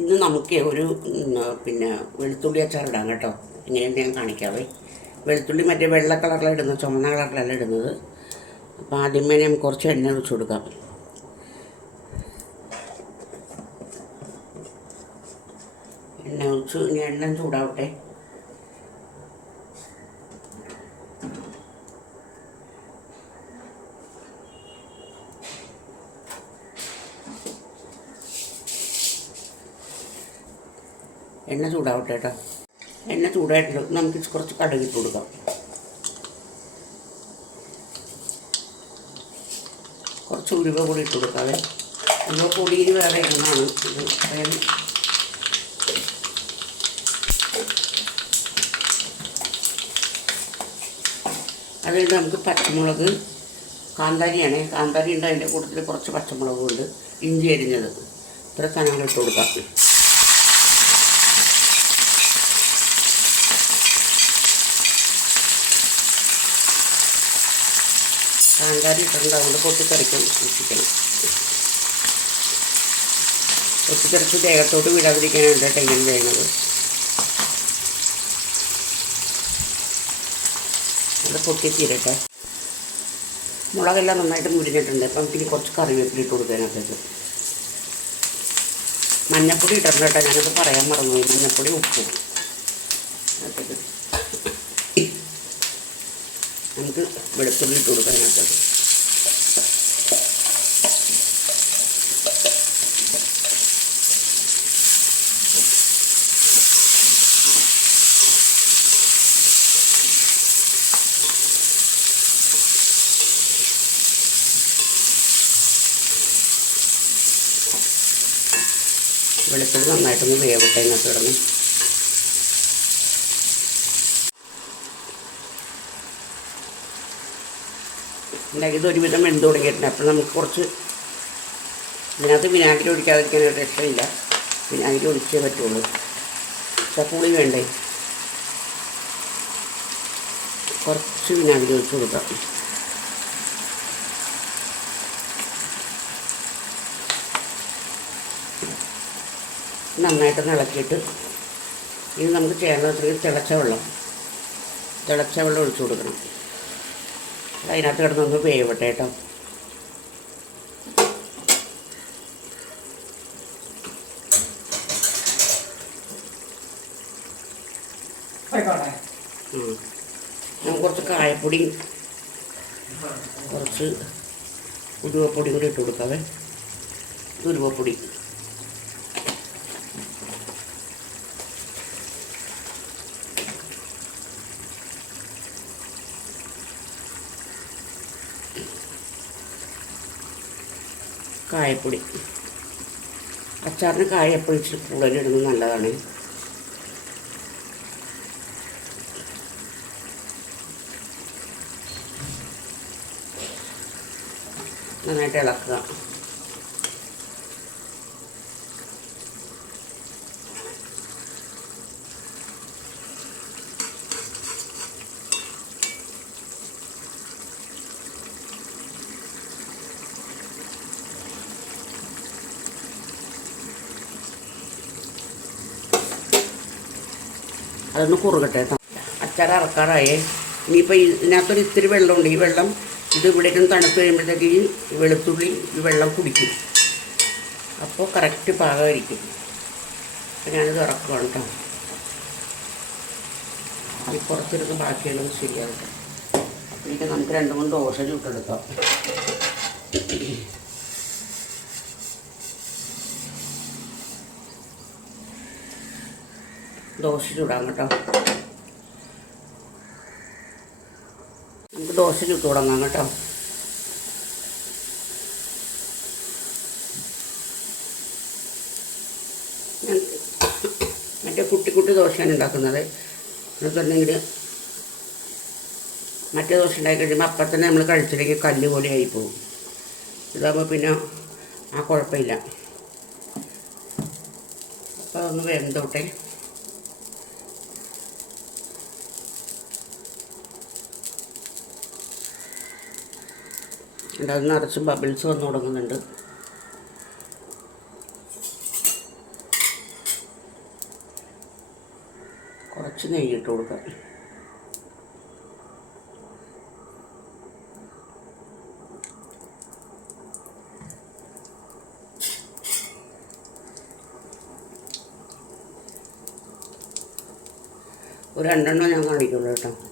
ഇന്ന് നമുക്ക് ഒരു പിന്നെ വെളുത്തുള്ളി അച്ചാർ ഇടാം കേട്ടോ. എങ്ങനെയുണ്ട് ഞാൻ കാണിക്കാവേ വെളുത്തുള്ളി മറ്റേ വെള്ള കളറിലാണ് ഇടുന്നത് ചുമന്ന കളറിലല്ല ഇടുന്നത്. അപ്പോൾ ആദ്യമേ നമുക്ക് കുറച്ച് എണ്ണ ഒഴിച്ചു കൊടുക്കാം. എണ്ണ ഒഴിച്ചു ഇനി എണ്ണ ചൂടാവട്ടെ. എണ്ണ ചൂടാവട്ടെ കേട്ടോ എണ്ണ ചൂടായിട്ടുണ്ട് നമുക്ക് കുറച്ച് കടുക് ഇട്ട് കൊടുക്കാം. കുറച്ച് ഉരുവ കൂടി ഇട്ട് കൊടുക്കാവേ. ഉരുവ പൊടിയിൽ വേറെ എണ്ണാണ് ഇത് അതായത് അതായത് നമുക്ക് പച്ചമുളക് കാന്താരിയാണ്. കാന്താരി ഉണ്ട് അതിന്റെ കൂട്ടത്തിൽ കുറച്ച് പച്ചമുളകും ഉണ്ട്. ഇഞ്ചി അരിഞ്ഞത്. ഇത്ര സാധനങ്ങൾ ഇട്ട് കൊടുക്കാം. കാന്താരി ഇട്ടിട്ടുണ്ട്. അതുകൊണ്ട് പൊട്ടിത്തെറിക്കും സൂക്ഷിക്കണം പൊട്ടിത്തെറിച്ച് ദേഹത്തോട്ട് വിടാതിരിക്കാനാണ് കേട്ടോ ഇങ്ങനെ ചെയ്യുന്നത്. അത് പൊട്ടിത്തീരട്ടെ. മുളകെല്ലാം നന്നായിട്ട് മുരിഞ്ഞിട്ടുണ്ട്. അപ്പം പിന്നെ കുറച്ച് കറിവേപ്പില ഇട്ട് കൊടുക്കാനത്തേക്ക് മഞ്ഞപ്പൊടി ഇട്ടിട്ടുണ്ട് കേട്ടോ. ഞാനത് പറയാൻ മറന്നുപോയി. മഞ്ഞപ്പൊടി ഉപ്പും. അതിനകത്തേക്ക്. നമുക്ക് വെളുത്തുള്ളി ഇട്ട് കൊടുക്കാനകത്തേക്ക് വെളുത്തുള്ളി നന്നായിട്ടൊന്ന് വേവട്ടെ അതിനകത്ത് കിടന്ന്. ഒരു ഒരുവിധം വെന്ത് തുടങ്ങിയിട്ടുണ്ട്. അപ്പോൾ നമുക്ക് കുറച്ച് ഇതിനകത്ത് വിനാഗിരി ഒഴിക്കാതിരിക്കാൻ ഒരു രക്ഷയില്ല. വിനാഗിരി ഒഴിച്ചേ പറ്റുള്ളൂ. പക്ഷേ പുളി വേണ്ടേ? കുറച്ച് വിനാഗിരി ഒഴിച്ച് കൊടുക്കാം. നന്നായിട്ട് ഇളക്കിയിട്ട് ഇനി നമുക്ക് ചേർന്നത് തിളച്ച വെള്ളം തിളച്ച വെള്ളം ഒഴിച്ചു കൊടുക്കണം. അതിനകത്ത് കിടന്നൊന്ന് വേവട്ടെ കേട്ടോ. നമുക്ക് കുറച്ച് കായപ്പൊടി കുറച്ച് ഉരുവപ്പൊടി കൂടി ഇട്ട് കൊടുക്കാവേ. ഉരുവപ്പൊടി കായപ്പൊടി. അച്ചാറിന് കായ എപ്പോഴും ഇച്ചിരി നല്ലതാണ്. നന്നായിട്ട് ഇളക്കുക. അതൊന്ന് കുറുകട്ടെ. കേട്ടോ അച്ചാർ ഇറക്കാറായേ ഇനിയിപ്പോൾ ഇതിനകത്തൊരു ഇത്തിരി വെള്ളമുണ്ട്. ഈ വെള്ളം ഇത് ഇവിടേക്കും തണുത്ത് കഴിയുമ്പോഴത്തേക്ക് ഈ വെളുത്തുള്ളി ഈ വെള്ളം കുടിക്കും. അപ്പോൾ കറക്റ്റ് പാകമായിരിക്കും. അപ്പോൾ ഞാനിത് ഇറക്കുകയാണ് കേട്ടോ ഈ പുറത്തിരുന്ന് ബാക്കിയുള്ളത് ശരിയാകട്ടെ പിന്നെ നമുക്ക് രണ്ട് മൂന്ന് ദോശ ചുട്ടെടുക്കാം. ദോശ ചൂടാം കേട്ടോ. നമുക്ക് ദോശ ചുട്ട് തുടങ്ങാം കേട്ടോ മറ്റേ കുട്ടി കുട്ടി ദോശയാണ് ഉണ്ടാക്കുന്നത്. എന്നുവെച്ചിട്ടുണ്ടെങ്കിൽ മറ്റേ ദോശ ഉണ്ടാക്കി കഴിയുമ്പോൾ അപ്പം തന്നെ നമ്മൾ കഴിച്ചില്ലെങ്കിൽ കല്ല് പോലെ ആയിപ്പോവും ഇതാകുമ്പോൾ പിന്നെ ആ കുഴപ്പമില്ല. അപ്പോൾ അതൊന്ന് വെന്തോട്ടെ ഉണ്ട്. അത് നിറച്ച് ബബിൾസ് വന്നു തുടങ്ങുന്നുണ്ട്. കുറച്ച് നെയ്യ് ഇട്ട് കൊടുക്കാം. ഒരു രണ്ടെണ്ണം ഞാൻ കാണിക്കുള്ളൂ കേട്ടോ.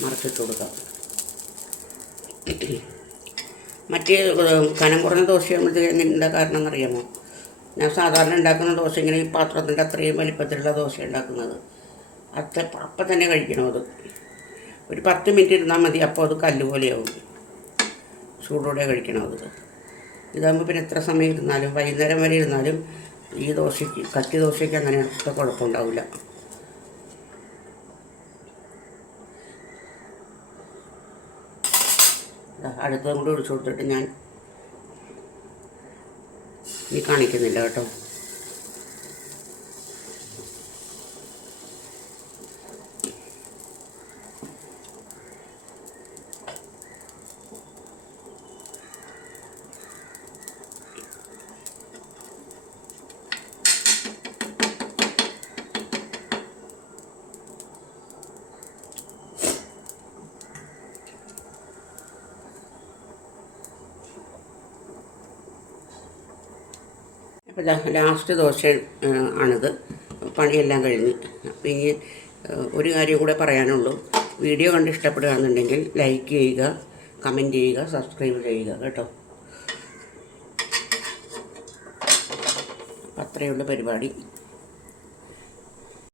മറച്ചിട്ട് കൊടുക്കാം. മറ്റേ കനം കുറഞ്ഞ ദോശയാകുമ്പോഴത്തേക്ക് എങ്ങനെ കാരണം എന്നറിയാമോ? ഞാൻ സാധാരണ ഉണ്ടാക്കുന്ന ദോശ ഇങ്ങനെ ഈ പാത്രത്തിന്റെ അത്രയും വലിപ്പത്തിലുള്ള ദോശ ഉണ്ടാക്കുന്നത്. അത് അപ്പം തന്നെ കഴിക്കണം അത്. ഒരു പത്ത് മിനിറ്റ് ഇരുന്നാൽ മതി അപ്പോൾ അത് കല്ല് പോലെയാവും. ചൂടോടെ കഴിക്കണം അത്. ഇതാകുമ്പോൾ പിന്നെ എത്ര സമയം ഇരുന്നാലും വൈകുന്നേരം വരെ ഇരുന്നാലും ഈ ദോശയ്ക്ക് കത്തി ദോശയ്ക്ക് അങ്ങനെ അത്ര കുഴപ്പമുണ്ടാവില്ല. അടുത്തതും കൂടെ ഒഴിച്ചു കൊടുത്തിട്ട് ഞാൻ ഈ കാണിക്കുന്നില്ല കേട്ടോ. ലാസ്റ്റ് ദോശ ആണിത്. പണിയെല്ലാം കഴിഞ്ഞ്. അപ്പം ഇനി ഒരു കാര്യം കൂടെ പറയാനുള്ളൂ. വീഡിയോ കണ്ട് ഇഷ്ടപ്പെടുകയാണെന്നുണ്ടെങ്കിൽ ലൈക്ക് ചെയ്യുക കമന്റ് ചെയ്യുക സബ്സ്ക്രൈബ് ചെയ്യുക കേട്ടോ. അത്രയുള്ള പരിപാടി.